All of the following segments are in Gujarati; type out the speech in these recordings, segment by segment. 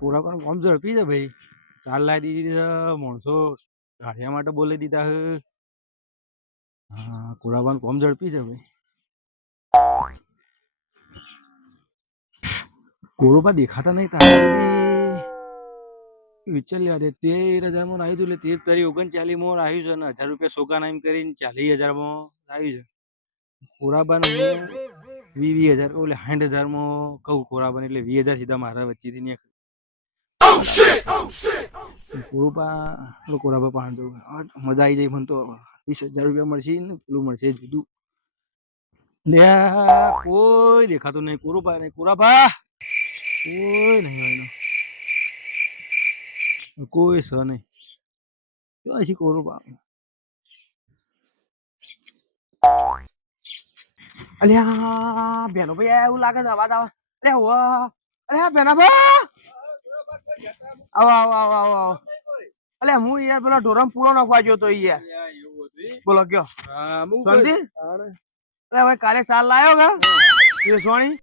કોરા પણ કોમ ઝડપી છે ભાઈ. ચાલ લાવી દીધી છે માણસો ગાડિયા માટે બોલી દીધા છે. હા કોરા પણ કોમ ઝડપી છે ભાઈ. કોરોપા દેખાતા નહીં તારા વિચાર લેવા દે 13,000 માં આવ્યું એટલે 13 તારી 39 માં આવ્યું છે ને 1000 રૂપિયા સોગાના એમ કરીને 40,000 માં આવ્યું છે. કોરાબાન 20,000 એટલે 60,000 માં કહું કોરાબાન એટલે 20,000 સીધા મારા વચ્ચેથી નીકળે. કોરાબા 500 મજા આવી જાય મને તો 20,000 રૂપિયા મળશે ને પેલું મળશે જુદું. લે કોઈ દેખાતું નહીં કોરોબા નહીં કોરાબા કોઈ નહીં કોઈ સ નહીં પછી કોરોબા. અલ્યા બેનો ભાઈ એવું લાગે છે અવાજ આવે. અરે હો અરે બેના ભાઈ આવો આવો આવો આવો આવો. અલે હું યાર પેલા ઢોરમ પૂળો નાખવા ગયો તો યાર. બોલો કયો શાંતિ. અરે હવે કાલે ચાલ લાયો કે સોણી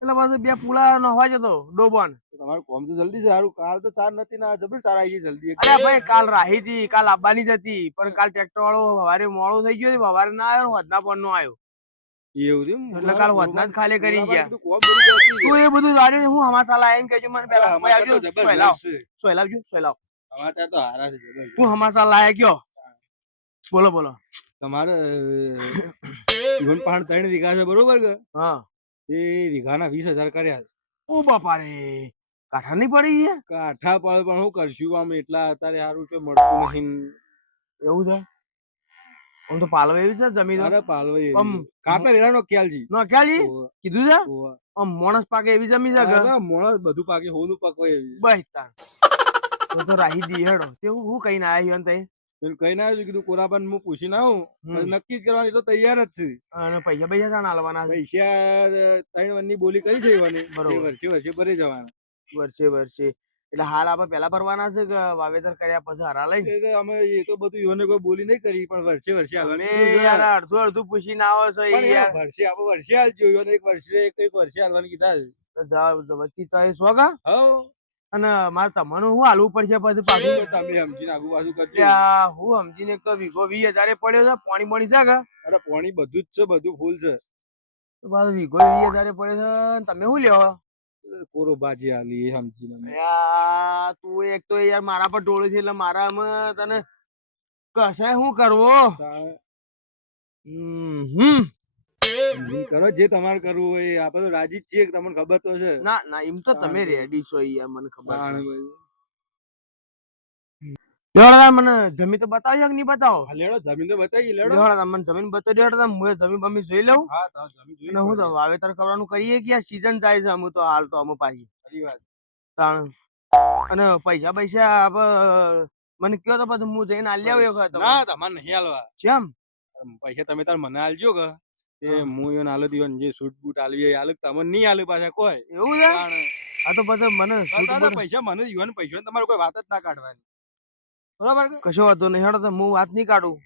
એટલે પાછું 2 પૂળા નાખવા જતો ડોબન. તમારું કોમ તો જલ્દી સારું કાલ તો ચાર નથી ના જબર ચાર આવી જલ્દી. અરે ભાઈ કાલ રાહી હતી કાલ આવવાની જ હતી પણ કાલ ટ્રેક્ટર વાળો સવારે મોડું થઈ ગયું સવારે ના આવ્યો વધના પણ નો આવ્યો એવું એટલે કાલ વધના જ ખાલી કરી ગયા. તું એ બધું જાણે હું હમાસા લાય એમ કેજો મને પેલા આવજો સોયલાવજો સોયલાવ સમાચાર તો હારા છે. હું હમાસા લાય ગયો બોલો બોલો. તમારે જીવન પાણ 3 વીઘા છે બરોબર કે. હા એ વીઘાના 20,000 કર્યા. ઓ બાપા રે કાઠા નહીં પડી યાર. કાઠા પડે પણ હું કરશું આમ એટલા અત્યારે સારું કે મળતું નહીં એવું છે. આમ તો પાલવા એવી છે જમીન. અરે પાલવા આમ ખાતર એનો ખ્યાલજી નો ખ્યાલજી કીધું છે આમ મોણસ પાકે એવી જમીન છે કે મોણસ બધું પાકે હોનું પકવે એવી બસ તાણ તો રાહી દી હેડો તે હું કઈ ના આવ્યો ને કઈ ના આવ્યું કીધું કોરાબાન હું પૂછી ના આવું નક્કી જ કરવાની તો તૈયાર જ છે. અને પૈસા પૈસા શાણ આલવાના પૈસા 3 વનની બોલી કરી જવાની બરોબર વર્ષે વર્ષે ભરી જવાના વર્ષે વર્ષે. એટલે હાલ આપણે પેલા ભરવાના છે કે વાવેતર કર્યા પછી હારા લઈ અમે એ તો બધું યોને કોઈ બોલી નહીં કરી પણ વર્ષે વર્ષે હાલવાની યાર અડધું અડધું પૂછીને આવો છો યાર. વર્ષે આપણે વર્ષે હાલ જોયો એક વર્ષે એક વર્ષે હાલવાનું કીધા તો જાવ વચ્ચે તો સોગા હો. અને મારે તમને શું હાલવું પડશે પછી પાછું તમે સમજીને આગુ પાછું કરજો. હું સમજીને એક તો વીઘો 20,000 પડ્યો છે પાણી પાણી છે કે. અરે પાણી બધું જ છે બધું ફૂલ છે તો પાછું વીઘો 20,000 પડ્યો છે તમે શું લેવો કોરો બાજી આલી સમજીને. યાર તું એક તો યાર મારા પર ટોળું છે એટલે મારામાં તને કશે શું કરવો. કરો જે તમારે કરવું હોય આપણે તો રાજી જ છીએ તમને ખબર તો છે. ના ના એમ તો તમે રેડી છો યાર મને ખબર છે. મને જમીન તો બતાવજો કે નહીં બતાવો. લેડો જમીન તો બતાવી લેડો મને જમીન બતાવી દેડો હું જમીન બમી જોઈ લઉં. હા તો જમીન જોઈ હું તો વાવેતર કરવાનું કરીએ કે સીઝન જાય છે અમુ તો હાલ તો અમુ પાછી સારી વાત તાણ. અને પૈસા પૈસા આપ મને કયો તો પછી હું જઈને આલી આવ્યો વખત. ના તમારે નહીં આલવા કેમ પૈસા તમે તાર મને આલજો કે તે હું એને આલો દીવન જે સૂટ બૂટ આલવી આલે તમને નહીં આલે પાછા કોઈ એવું છે. આ તો પછી મને પૈસા મને યુવાન પૈસા તમારે કોઈ વાત જ ના કાઢવાની બરાબર કશો વાંધો નહીં હેડો તો હું વાત નહીં કાઢું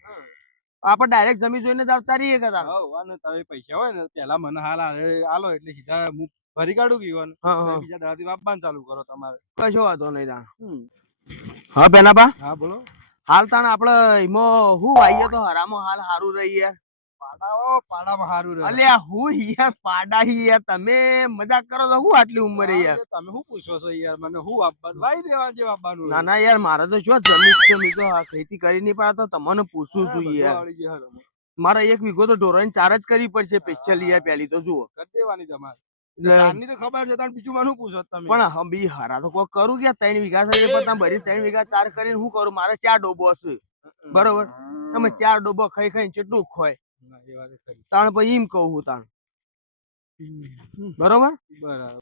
આપણે ડાયરેક્ટ જમીન જોઈને જ આવતા રહીએ કે તમે પૈસા હોય ને પેલા મને હાલ આલો એટલે સીધા હું ભરી કાઢું કે યુવાન બીજા દાડાથી વાપવાનું ચાલુ કરો તમારે કશો વાંધો નહીં તાણ. હા બેનાબા હા બોલો. હાલ તાણ આપડે એમાં હું આવીએ તો હરામાં હાલ સારું રહી યાર. પાડામાં સારું રહે. અલ્યા હું યાર પાડા યાર તમે મજાક કરો તો હું આટલી ઉંમરે યાર તમે શું પૂછો છો યાર મને હું આપવાનું વાઈ દેવા જે આપવાનું. ના ના યાર મારે તો શું જમીન છે મેં તો ખેતી કરી નહીં પાડતો તમને પૂછું છું યાર. મારે 1 વીઘો તો ઢોરાની 4 જ કરવી પડશે સ્પેશિયલ યાર પેલી તો જુઓ કરી દેવાની તમારે. ચારની તો ખબર છે તાણ બીજું મને પૂછો તમે. પણ હમ બી હારા તો કોઈ કરું કે 3 વીઘા છે પણ તમે ભરી 3 વીઘા 4 કરીને શું કરું મારે 4 ડોબો હશે બરોબર તમે 4 ડોબો ખાઈ ખાઈને કેટલું ખોય તાણ પછી એમ કહું હું તાણ બરોબર બરાબર.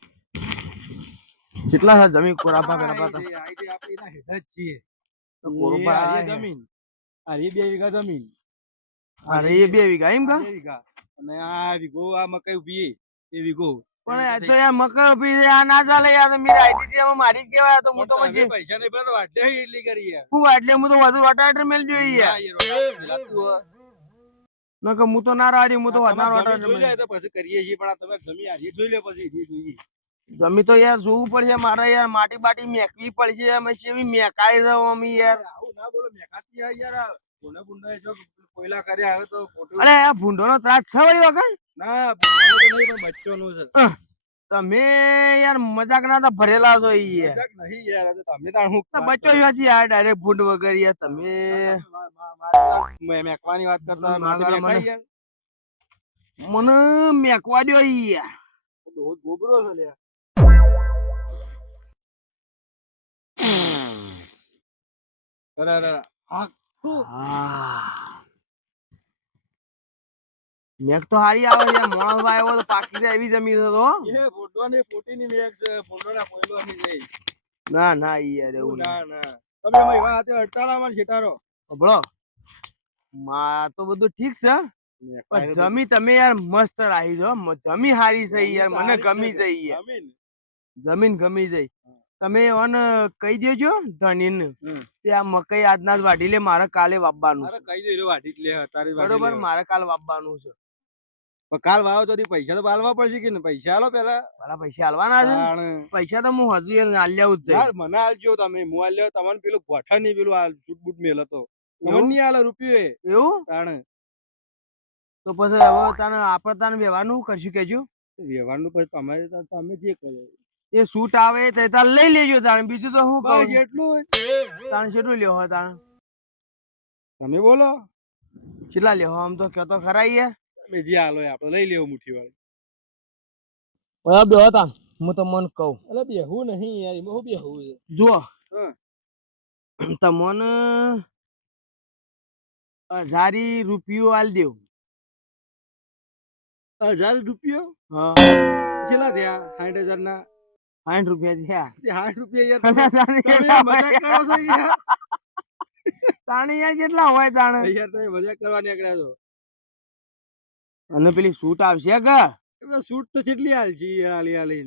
કેટલા છે જમીન કોરાપા કોરાપા છીએ કોરાપા જમીન આ 2 વીઘા જમીન અરે એ 2 વીઘા એમ કા અને આ વીઘો આ મકાઈ ઉભી એ વીઘો પણ તો યાર મકાઈ ઉભી આ ના ચાલે યાર મેં આઈડી માં મારી જ કેવાય તો હું તો પછી પૈસા નહીં ભરતો વાટલે એટલી કરી યાર હું વાટલે હું તો વધુ વાટાડર મેલ જોઈ યાર ના કે હું તો ના રાડી હું તો વધારે વાટાડર જોઈ લે તો પછી કરીએ છીએ પણ તમે જમી આજે જોઈ લે પછી એ જોઈએ જમી તો યાર જોવું પડશે મારે યાર માટી બાટી મેકવી પડશે અમે કેવી મેકાઈ જાવ અમે યાર આવું ના બોલો મેકાતી યાર ભૂંડા ભૂંડા જો કોયલા કરે આવે તો ખોટું. અરે આ ભૂંડોનો ત્રાસ છે વળી વગર ના ભૂંડાનો તો નહીં પણ બચ્ચોનું છે. તમે યાર મજાક ના તો ભરેલા છો યાર મજાક નહીં યાર આ તો તમે તાણ હું વાત બચ્ચો કરો. જ યાર ડાયરેક્ટ ભૂંડ વગર યાર તમે મેકવાની વાત કરતા ના માટે કરો મને મેકાઈ યાર મને મેકવા દો યાર ગોબરો છે લ્યા. અરે અરે હા શું હા મેક તો હારી આવે છે માણસ ભાઈ આવ્યો તો પાકી જાય એવી જમીન છે તો હો. એ ભૂંડવાની પોટીની મેક છે ભૂંડોના કોયલોની નહીં. ના ના યાર એવું ના નહીં ના તમે એમાં એવા હાથે અડતાળામાં શેટારો બળો માં તો બધું ઠીક છે પણ જમી તમે યાર મસ્ત રાહી છો જમી હારી છે યાર મને ગમી જઈ યાર જમીન ગમી જઈ તમે ઓન કહી દેજો ધણીન તે આ મકઈ આજના જ વાઢી લે મારે કાલે વાવવાનું અરે છે કઈ દે વાઢી જ લે તારી વાઢી બરોબર લે મારે કાલ વાવવાનું છે પણ કાલ વાવો તો પૈસા તો બાલવા પડશે કે ને પૈસા આલો પેલા પેલા પૈસા આલવાના છે તાણ પૈસા તો હું હજુ યાર આલ્યા જ ના મને આલજો તમે હું આલ્યો તમને પેલું ગોઠા ની પેલું આ છૂટબૂટ મેલ હતો તમને એવું? નહીં આલે રૂપિયો એવું તાણ તો પછી હવે તને આપણે તને વ્યવહારનું કરશું કેજો વ્યવહારનું પછી તમારે તમે જે કરો એ સૂટ આવે તે તાર લઈ લેજો તાણ બીજું તો હું કહું બસ એટલું તાણ કેટલું લ્યો હો તાણ તમે બોલો કેટલા લ્યો હો આમ તો કહેતો ખરા યાર તમે જે આલો એ આપણે લઈ લેવું મુઠ્ઠી વાળી ઓયા બે હતા હું તમને કહું એટલે બેહું નહીં યાર એમાં શું બેહું છે જુઓ હા તમને 1000 રૂપિયો આલ દેવ 1000 રૂપિયો હા કેટલા થયા 60,000 ના 60 રૂપિયા થયા 60 રૂપિયા યાર તમે યાર મજાક કરો છો યાર તાણી યાર કેટલા હોય તાણ યાર તમે મજાક કરવા નીકળ્યા છો અને પેલી સૂટ આવશે કે એમાં સૂટ તો કેટલી હાલ છે હાલી હાલી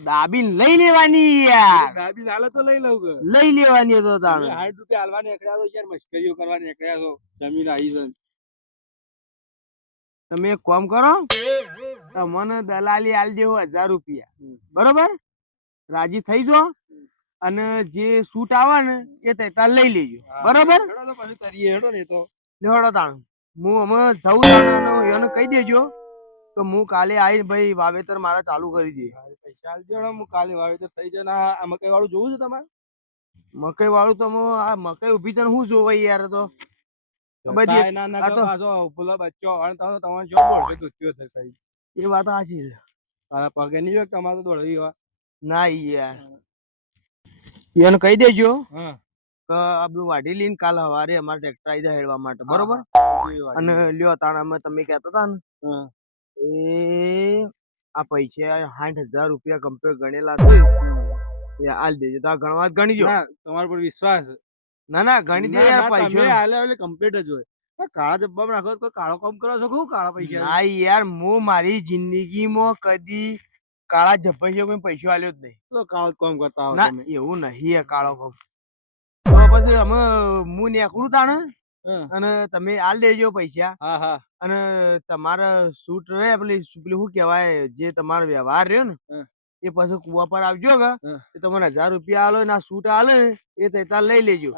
દાબીન લઈ લેવાની યાર દાબી હાલે તો લઈ લઉં કે લઈ લેવાની તો તાણ તમે 60 રૂપિયા હાલવા નીકળ્યા છો યાર મશ્કરીઓ કરવા નીકળ્યા છો જમીન આવી છે તમે એક કામ કરો તમને દલાલી આલ દેવો 1000 રૂપિયા બરોબર રાજી થઈ જો અને જે સૂટ આવે ને એ તૈતાર લઈ લેજો બરોબર હેડો તો પછી કરીએ હેડો ને તો લેવડો તાણ હું અમે જઉં તાણ અને એને કહી દેજો કે હું કાલે આવીને ભાઈ વાવેતર મારા ચાલુ કરી દે પૈસા આલજો ને હું કાલે વાવેતર થઈ જાય ને આ મકઈ વાળું જોવું છે તમારે મકઈ વાળું તો આ મકઈ ઉભી તને શું જોવાય યાર તો બધી તાય ના આ તો પાછો પેલો બચ્ચો અને તમે તમારે જો બોલશે દૂધ્યો થશે એ વાત સાચી છે તારા પગે નહીં હોય તમારે તો દોડવી હોય ના યાર એને કહી દેજો હા કે આ બધું વાઢી લઈને કાલ સવારે અમારે ટ્રેક્ટર આવી જાય હેડવા માટે બરોબર અને લ્યો તાણ અમે તમે કહેતા હતા ને એ આ પૈસા 60,000 રૂપિયા કમ્પ્લીટ ગણેલા છે એ આલ દેજો તો આ ગણવા જ ગણી જો તમારા પર વિશ્વાસ ના ના ગણી દે યાર તમે પૈસા હાલે એટલે કમ્પ્લીટ જ હોય કાળા જબ્બા નાખો કોઈ કાળો કામ કરો છો શું કાળા પૈસા ના યાર હું મારી જિંદગીમાં કદી કાળા જબ્બા કોઈ પૈસો આલ્યો જ નહીં તો કાળો જ કામ કરતા હો ના તમે એવું નહીં યાર કાળો કામ તો પછી અમે હું નીકળું તાણે અને તમે આલ દેજો પૈસા હા હા અને તમારા સૂટ રહે પેલી શું કહેવાય જે તમારો વ્યવહાર રહ્યો ને એ પછી કુવા પર આવજો કે એ તમને 1000 રૂપિયા આલો ને આ સૂટ આલે એ તૈતાર લઈ લેજો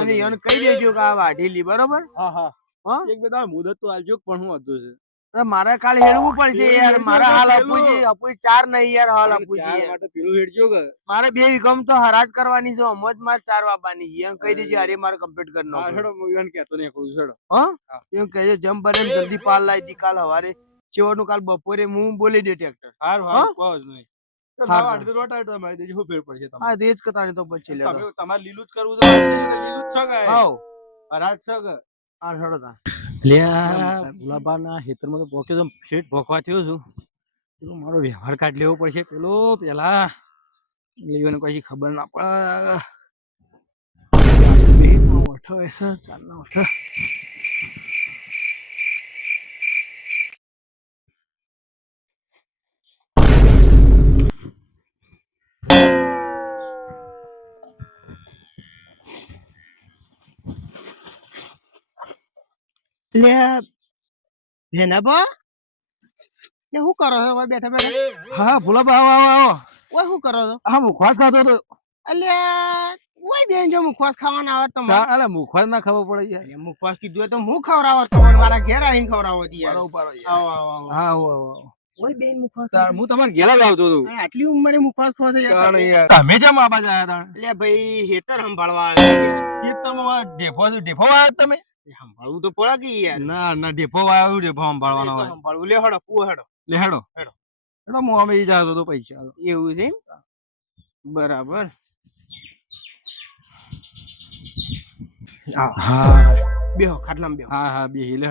અને એને કહી દેજો કે આ વાઢેલી બરોબર હા હા હા એક બે દાડા મુદત તો આલજો પણ હું હતું છે અરે મારે કાલે હેડવું પડશે યાર મારે હાલ અપુજી 4 નહીં યાર હાલ ચાર અપુજી માટે પેલું હેડજો કે મારે 2 વીઘામાં તો હરાજ કરવાની છે અમજ મારે 4 વાવવાની છે એમ કહી દેજો અરે મારે કમ્પ્લીટ કરી હા નાખો હેડો હું ઈવન કહેતો નહીં કરું હેડો હા એમ કહેજો જમ બને એમ જલ્દી પાલ લાવી દી કાલ હવારે ચેવડનું કાલ બપોરે હું બોલી દે ટ્રેક્ટર હાર હા? હાર કોઈ જ નહીં હાર, લાવા હાર. અડધી રોટ આડતો મારી દેજો શું ફેર પડશે હા તમારે તે જ કતાની તો પછી લે તમે તમારે લીલું જ કરવું તો મારી દેજો કે લીલું જ છે કે હાવ હરાજ છે કે આ હેડો તા લ્યા ગુલાબાના ખેતરમાં તો પોકે તો શેઠ ભોખવા થયો છું પેલો મારો વ્યવહાર કાઢી લેવો પડશે પેલો પેલા લેવાને પછી ખબર ના પડે ઓઠો એસો ચાલના ઓઠો લે ભેના બા લે શું કરો હવે બેઠા બેઠા હા ભૂલા બા આવો આવો આવો ઓય શું કરો છો હા મુખવાસ ખાતો તો અલ્યા ઓય બેન જો મુખવાસ ખાવાના આવે તમારે અલે મુખવાસ ના ખબર પડે યાર અલ્યા મુખવાસ કીધું હોય તો હું ખવડાવો તમને મારા ઘેર આવીને ખવડાવો તી યાર પાડો આવો આવો આવો હા આવો ઓય બેન મુખવાસ હું તમારે ઘેર જ આવતો હતો અરે આટલી ઉંમરે મુખવાસ ખાવ છો યાર તમે? તમે જેમ આબા જાય તાણ અલ્યા ભાઈ હેતર સંભાળવા આવ્યો યાર ખેતરમાં ઢેફો આવ્યો તમે સંભાળવું તો પડે કે યાર ના ઢેફો આવ્યો ઢેફો અરે સંભાળવાનો એ તો હોય સંભાળવું લે હડો કુવો હેડો લે હેડો હેડો. હેડો હું અમે ઈ જતો તો પૈસા એવું છે એમ? બરાબર આવો હા બેહો ખાટલામાં બેહો હા બે લે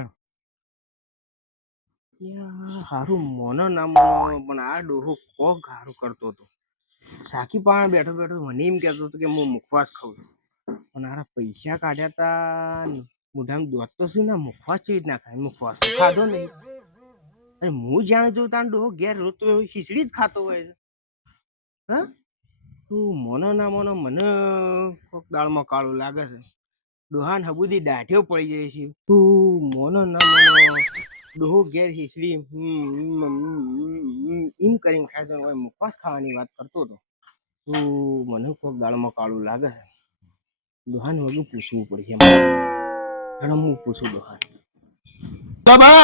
યાર હારું મોનો ના મોનો પણ આ ડોહો કોક હારું કરતો હતો સાકી પાણ બેઠો બેઠો મને એમ કહેતો હતો કે હું મુખવાસ ખાઉં છું પણ આરા પૈસા કાઢ્યા તા મોઢામાં દોત તો શું ના મુખવાસ ચેવી રીતના ખાય મુખવાસ તો ખાધો નહીં અને હું જાણે જોઉં તાણ ડોહો ઘેર રોતો ખીચડી જ ખાતો હોય છે હા તું મોનો ના મોનો મને કોક દાળમાં કાળું લાગે છે ડોહાન હબુદી દાઢ્યો પડી જાય છે તું મોનો ના મોનો ડોહો ઘેર ખીચડી એમ કરીને ખાય છે હવે મુખવાસ ખાવાની વાત કરતો હતો તું મને કોક દાળમાં કાળું લાગે છે ડોહાન વગર પૂછવું પડશે હેડો હું પૂછું ડોહાન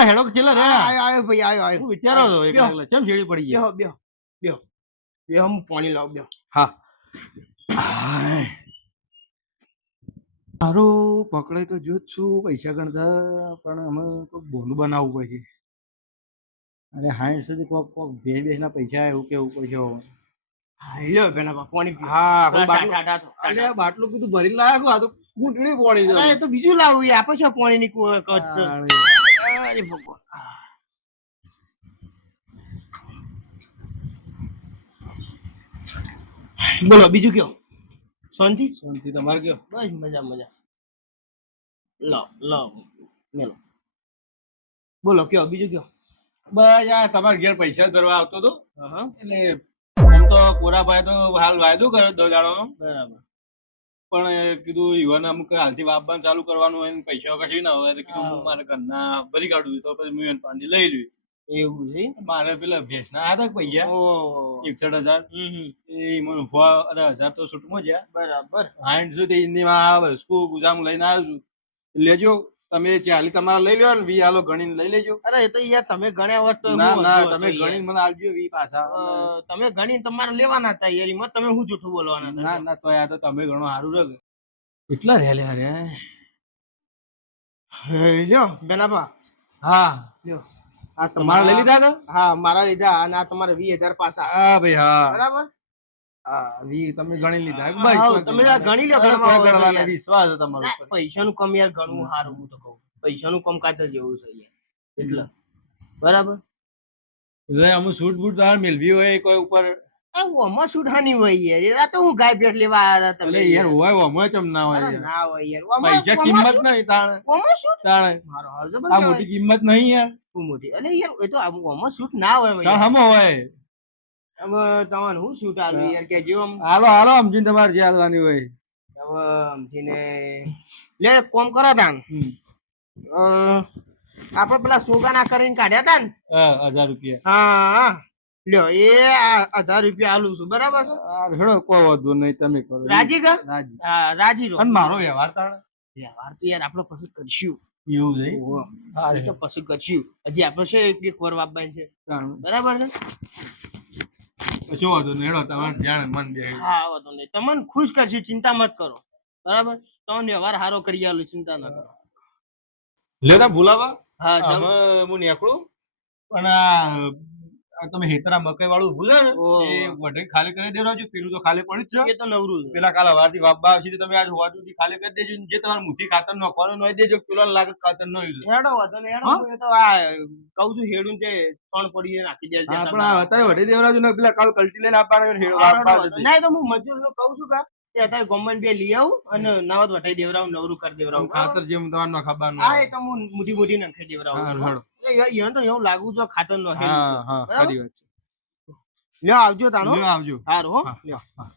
હેડો ચેલા રે આયો ભાઈ આયો શું વિચારો છો બેહો. એકલા ચમ છેડી પડી બેહો ગયા બેહો બેહો બેહો હું પાણી લાવ બેહો હા મારું પકડાય તો જો જ છું પૈસા ગણતા પણ અમે કોઈક બોનું બનાવવું પડશે અરે 60 સુધી કોક બે ના પૈસા એવું કેવું પડશે હવે. હા લ્યો પેલા બા, પાણી પીઓ. હા આપણે ટાટા, ટાટા, બાટલું ટાટા. અરે બાટલું કીધું ભરીને લાવ્યા આ તો કૂટણી પોણી અરે એ તો બીજું લાવું આપો છો પાણીની કચ અરે ભગવાન બોલો બીજું કયો શાંતિ શાંતિ તમારે કયો બસ મજા મજા લાવ લાવ મેલો બોલો કયો બીજું કયો બસ યાર તમારે ઘેર પૈસા જ ભરવા આવતો હતો હા એટલે આમ તો કોરાભાઈ તો હાલ વાયદો કર્યો 10 દાડાનો બરાબર પણ એ કીધું યુવાને અમુક હાલથી વાપવાનું ચાલુ કરવાનું હોય ને પૈસા કશું ના હોય તો કીધું હું મારા ઘરના ભરી કાઢું તો પછી હું એને પાંચી લઈ લઉં એવું છે મારે પેલા ભેંસના હતા પૈસા ઓહો 61,000 હમ એ મને ઉભા 10,000 તો છૂટમાં ગયા બરાબર 60 સુધી એની વસ્તુ ગુજામ લઈને આવ્યો છું લેજો તમે 40 તમારે લઈ લો ને 20 હાલો ગણીને લઈ લેજો અરે એ તો યાર તમે ગણ્યા હોત તો ના હું ના વાંધો તમે હતો યાર. ગણીને મને આપજો 20 પાછા તમે ગણી તમારે લેવાના હતા યાર એમાં તમે શું જૂઠું બોલવાના હતા ના ના તો યાર તો તમે ઘણો સારું રહે કેટલા રહ્યા રે લ્યો બેનાબા હા લ્યો આ તમારે લઈ લીધા તો હા મારા લીધા અને આ તમારે 20,000 પાછા હા ભાઈ હા બરાબર હા તમે ગણી લીધા હા, ભાઈ હા, તમે આ ગણી લો, ગણવા કોઈ વાળો ગણવાના યાર. વિશ્વાસ છે તમારો ના, ઉપર પૈસાનું કમ યાર ગણવું સારું હું તો કહું પૈસાનું કમ કાચ જ એવું છે યાર એટલે બરાબર એટલે અમુક સૂટ બૂટ તાર મેલવી હોય કોઈ ઉપર આ ઓમાં સુધાની હોય યાર આ તો હું ગાય ભેંસ લેવા આવ્યા હતા તમે એટલે યાર હોય ઓમાં ચમ ના હોય અરે યાર ના હોય યાર પૈસા કિંમત નહીં તાણે ઓમાં શું તાણે મારો હાલ જબર આ કહેવાય. મોટી કિંમત નહીં યાર શું મોટી અલે યાર એ તો ઓમાં શૂટ ના હોય તાણ યાર હમો હોય હવે તમારે હું શૂટ આલું યાર કે જેવો આમ હાલો હાલો સમજીને તમારે જે હાલવાની હોય હવે સમજીને લે એક કોમ કરો તાન આપણે પેલા સોગાના કરીને કાઢ્યા તા ને 1000 રૂપિયા હા લ્યો એ 1000 રૂપિયા આલું છું બરાબર છે હેડો કોઈ વાંધો નહીં તમે કરો રાજી કા રાજી હા રાજી રહો અને મારો વ્યવહાર તાણે વ્યવહાર તો યાર આપણે પછી કરશું એવું છે ઓહો. હા એ તો પછી કરશું હજી આપણે છે એક વાર વાપવાની છે તાણ બરાબર છે શું વાંધો નહીં હેડો તમારે જાણે મન બે હા વાંધો નહીં તમને ખુશ કરશું ચિંતા મત કરો બરાબર તમને વ્યવહાર સારો કરી આલું ચિંતા ના કરો લેતા ભૂલાવા હા જાઓ. અમે હું નીકળું પણ આ તમે હેતરા મકઈ વાળું ઊભું છે ને ઓહો. એ વઢે ખાલી કરી દેવડાવજો પેલું તો ખાલી પડ્યું જ એ તો નવરું છે છે પેલા કાલ હવારથી વાપવા આવશે તો તમે આજ હોવા સુધી ખાલી કરી દેજો ને જે તમારે મુઠ્ઠી ખાતર નાખવાનું નહીં દેજો પેલો લાગે ખાતર ન હેડો વાંધો નહીં હા? હેડો એ તો આ કહું છું હેડું તે ત્રણ પડી નાખી દે હા પણ આ અત્યારે વઢે દેવડાવજો ને પેલા કાલ કલ્ટી લઈને આપવાના હોય ને હેડો વાપવા જતી. ના એ તો હું મજૂર નું કહું છું કા તે અત્યારે ગવર્મેન્ટ બે લઈ આવું અને નવત વટાઈ દેવરાવું નવરું કરી દેવરાવું ખાતર જેમ તમારે ખબર હા એ તો હું મોટી મોટી નાખી દેવરાવું હા હેડો એ તો એવું લાગુ છે ખાતર નો હેડ હા હા ખરી વાત છે લ્યો આવજો તાનો લ્યો આવજો સારું હો હા, લ્યો હા.